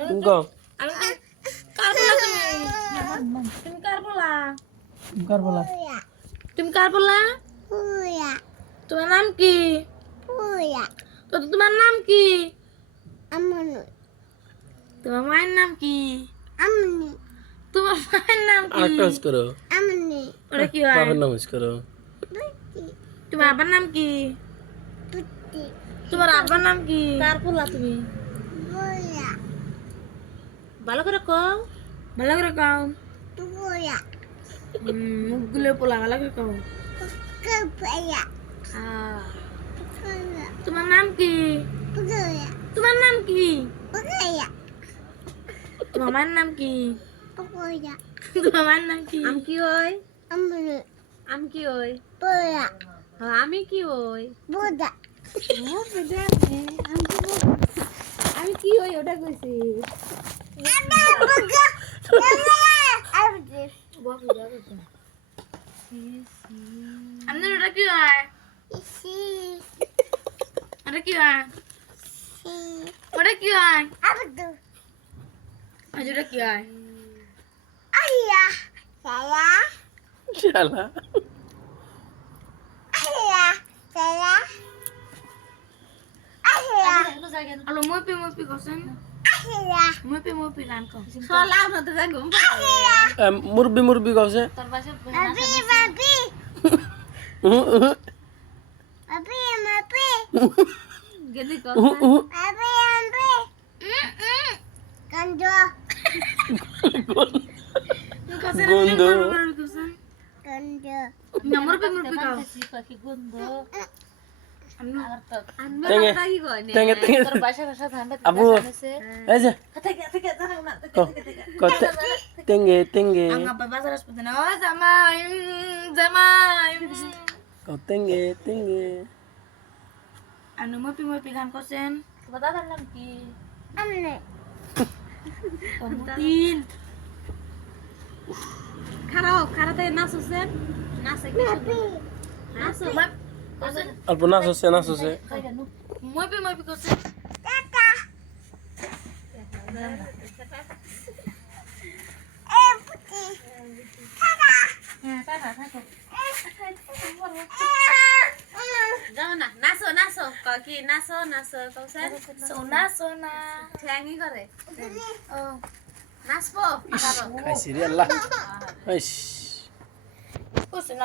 তুমি কও তুমি কার বলা তোমার নাম কি তো তোমার নাম কি তোমার মায়ের নাম কি তোমার মায়ের নাম কি আরেকটা হুস করো ওটা কি হয় বাবার নাম হুস করো তোমার আব্বার নাম কি তোমার আব্বার নাম কি কার বলা তুমি ভালো করে কও ভালো করে কও মুখগুলো পোলা ভালো করে কও তোমার নাম কি তোমার নাম কি তোমার মায়ের নাম কি তোমার মায়ের নাম কি আম কি ওই আম কি ওই আমি কি ওই আমি কি ওই ওটা কইছি আপনার ওটা কি হয় ওটা কি হয় ওটা কি হয় আজ ওটা কি হয় শালা আলো মুপি মুপি করছেন মুপি মুপি গান কও সলাও না তো ঘুম মুরবি মুরবি কওছে তোর পাশে গেদি কর গন্ধ মুরবি মুরবি গাও কি গন্ধ তেঙ্গে তেঙ্গে তেঙ্গে তোর বাসা বাসা ধান্দা আবু এই যে থেকে জানাও না কত তেঙ্গে তেঙ্গে apa bahasa Rasputin oh জামাই জামাই তেঙ্গে তেঙ্গে anu mupi mupi গান করছেন তোমার দাদার নাম কি Kamutin খারাতে নাচছেন নাচে কি নাচো অল্প নাচ হচ্ছে নাচ হচ্ছে mupi mupi করছেন যাও না নাচো নাচো কি নাচো নাচো কৌশল সোনা সোনা ঠ্যাঙ্গি করে ও নাচবো খাইছি রে আল্লাহ আইস করছেন